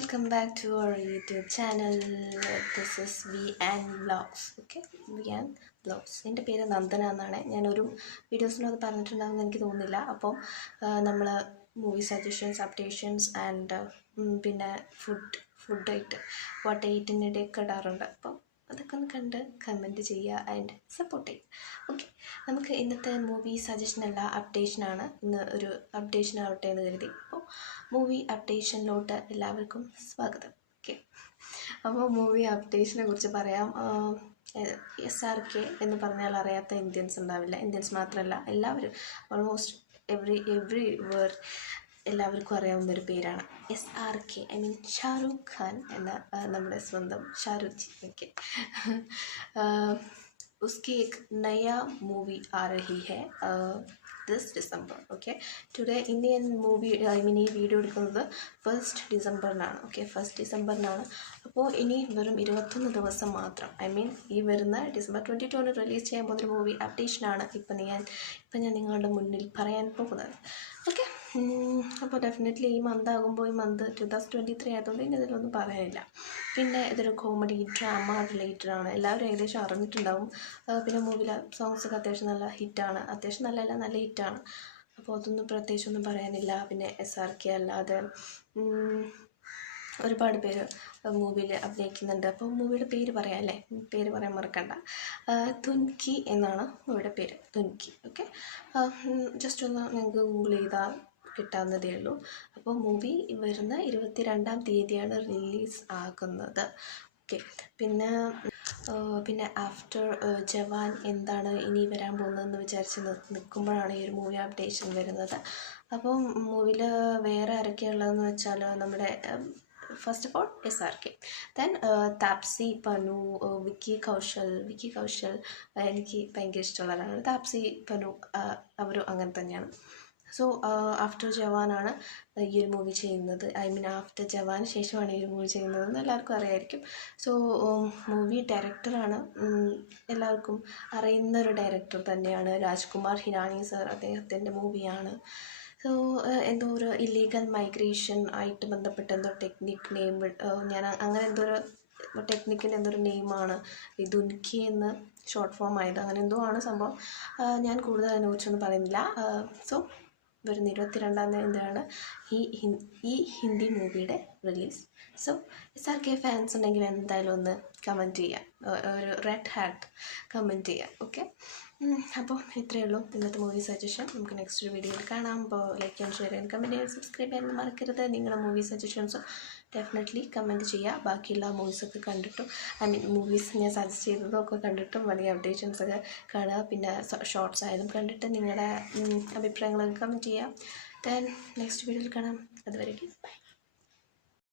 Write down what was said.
Welcome back to our YouTube channel. This is VN Vlogs. Okay, VN Vlogs. എൻ്റെ പേര് നന്ദന എന്നാണ്. ഞാനൊരു വീഡിയോസിലും അത് പറഞ്ഞിട്ടുണ്ടാകുമെന്ന് എനിക്ക് തോന്നുന്നില്ല. അപ്പം നമ്മൾ മൂവി സജഷൻസ്, അപ്ഡേഷൻസ് ആൻഡ് പിന്നെ ഫുഡ് വാട്ട് എയ്റ്റിനിടയൊക്കെ ഇടാറുണ്ട്. അപ്പം അതൊക്കെ ഒന്ന് കണ്ട് കമൻറ്റ് ചെയ്യുക ആൻഡ് സപ്പോർട്ട് ചെയ്യുക. ഓക്കെ, നമുക്ക് ഇന്നത്തെ മൂവി സജഷനല്ല, അപ്ഡേഷനാണ്. ഇന്ന് ഒരു അപ്ഡേഷൻ ആവട്ടെ എന്ന് കരുതി. അപ്പോൾ മൂവി അപ്ഡേഷനിലോട്ട് എല്ലാവർക്കും സ്വാഗതം. ഓക്കെ, അപ്പോൾ മൂവി അപ്ഡേഷനെ കുറിച്ച് പറയാം. SRK എന്ന് പറഞ്ഞാൽ അറിയാത്ത ഇന്ത്യൻസ് ഉണ്ടാവില്ല. ഇന്ത്യൻസ് മാത്രമല്ല, എല്ലാവരും ഓൾമോസ്റ്റ് എവ്രി വേർ എല്ലാവർക്കും അറിയാവുന്നൊരു പേരാണ് SRK. I mean Shah Rukh Khan എന്ന നമ്മുടെ സ്വന്തം ഷാരൂഖ് ജി. ഓക്കെ, उसकी एक नया मूवी आ रही है this December. Okay, today Indian movie ഈ വീഡിയോ എടുക്കുന്നത് 1st ഡിസംബറിനാണ്. Okay, 1st ഡിസംബറിനാണ്. അപ്പോൾ ഇനി വെറും 21 ദിവസം മാത്രം. ഈ വരുന്ന December 22 റിലീസ് ചെയ്യാൻ പോകുന്നൊരു മൂവി അപ്ഡേഷനാണ് ഇപ്പം ഞാൻ നിങ്ങളുടെ മുന്നിൽ പറയാൻ പോകുന്നത്. ഓക്കെ, അപ്പോൾ ഡെഫിനറ്റ്ലി ഈ മന്ത് 2023 ആയതുകൊണ്ട് ഇനി ഇതിലൊന്നും പറയാനില്ല. പിന്നെ ഇതൊരു കോമഡി ഡ്രാമ റിലേറ്റഡ് ആണ്. എല്ലാവരും ഏകദേശം അറിഞ്ഞിട്ടുണ്ടാവും. പിന്നെ മൂവിയിലെ സോങ്സൊക്കെ അത്യാവശ്യം നല്ല ഹിറ്റാണ്. അത്യാവശ്യം നല്ല ഹിറ്റാണ്. അപ്പോൾ അതൊന്നും പ്രത്യേകിച്ചൊന്നും പറയാനില്ല. പിന്നെ SRK അല്ലാതെ ഒരുപാട് പേര് മൂവിയിൽ അഭിനയിക്കുന്നുണ്ട്. അപ്പോൾ മൂവിയുടെ പേര് പറയാം അല്ലേ, പേര് പറയാൻ മറക്കണ്ട. തുൻകി എന്നാണ് മൂവിയുടെ പേര്, തുൻകി. ഓക്കെ, ജസ്റ്റ് ഒന്ന് നിങ്ങൾക്ക് ഗൂഗിൾ ചെയ്താൽ കിട്ടാവുന്നതേ ഉള്ളൂ. അപ്പോൾ മൂവി വരുന്ന 22-ാം തീയതിയാണ് റിലീസ് ആകുന്നത്. ഓക്കെ, പിന്നെ ആഫ്റ്റർ ജവാൻ എന്താണ് ഇനി വരാൻ പോകുന്നതെന്ന് വിചാരിച്ച് നിൽക്കുമ്പോഴാണ് ഈ ഒരു മൂവി അപ്ഡേഷൻ വരുന്നത്. അപ്പം മൂവിയിൽ വേറെ ആരൊക്കെയുള്ളതെന്ന് വെച്ചാൽ നമ്മുടെ first of all SRK, then Taapsee Pannu, Vicky Kaushal എനിക്ക് ഭയങ്കര ഇഷ്ടമുള്ളതാണ്. താപ്സി പന്നു അവരും അങ്ങനെ തന്നെയാണ്. സോ ആഫ്റ്റർ ജവാനാണ് ഈ ഒരു മൂവി ചെയ്യുന്നത്. ആഫ്റ്റർ ജവാന് ശേഷമാണ് ഈ ഒരു മൂവി ചെയ്യുന്നതെന്ന് എല്ലാവർക്കും അറിയായിരിക്കും. സോ മൂവി ഡയറക്ടറാണ് എല്ലാവർക്കും അറിയുന്നൊരു ഡയറക്ടർ തന്നെയാണ്, രാജ്കുമാർ ഹിരാനി സർ. അദ്ദേഹത്തിൻ്റെ മൂവിയാണ്. സോ എന്തോ ഒരു ഇല്ലീഗൽ മൈഗ്രേഷൻ ആയിട്ട് ബന്ധപ്പെട്ട എന്തോ ടെക്നിക് നെയിം, ഞാൻ അങ്ങനെ എന്തോ ഒരു ടെക്നിക്കിൻ്റെ എന്തൊരു നെയിമാണ് ഈ ദുൻകി എന്ന് ഷോർട്ട് ഫോം ആയത്. അങ്ങനെ എന്തോ ആണ് സംഭവം. ഞാൻ കൂടുതൽ അതിനെക്കുറിച്ചൊന്നും പറയുന്നില്ല. സോ വരുന്ന 22-ാം തീയതിയാണ് ഈ ഹിന്ദി മൂവിയുടെ റിലീസ്. സോ SRK ഫാൻസ് ഉണ്ടെങ്കിൽ എന്തായാലും ഒന്ന് കമൻറ്റ് ചെയ്യാം, ഒരു റെഡ് ഹാർട്ട് കമൻറ്റ് ചെയ്യാം. ഓക്കെ, അപ്പോൾ ഇത്രയേ ഉള്ളൂ ഇന്നത്തെ മൂവി സജഷൻ. നമുക്ക് നെക്സ്റ്റ് ഒരു വീഡിയോയിൽ കാണാം. അപ്പോൾ ലൈക്ക് ചെയ്യാൻ, ഷെയർ ചെയ്യാൻ, കമൻറ്റ് ചെയ്യാൻ, സബ്സ്ക്രൈബ് ചെയ്യാൻ മറക്കരുത്. നിങ്ങളുടെ മൂവി സജഷൻസും ഡെഫിനറ്റ്ലി കമൻറ്റ് ചെയ്യുക. ബാക്കിയുള്ള മൂവീസൊക്കെ കണ്ടിട്ടും മൂവീസ് ഞാൻ സജസ്റ്റ് ചെയ്തതൊക്കെ കണ്ടിട്ടും വലിയ അപ്ഡേഷൻസൊക്കെ കാണുക. പിന്നെ ഷോർട്സ് ആയാലും കണ്ടിട്ട് നിങ്ങളുടെ അഭിപ്രായങ്ങളൊക്കെ കമൻറ്റ് ചെയ്യുക. ദെൻ നെക്സ്റ്റ് വീഡിയോയിൽ കാണാം. അതുവരേക്കും ബൈ.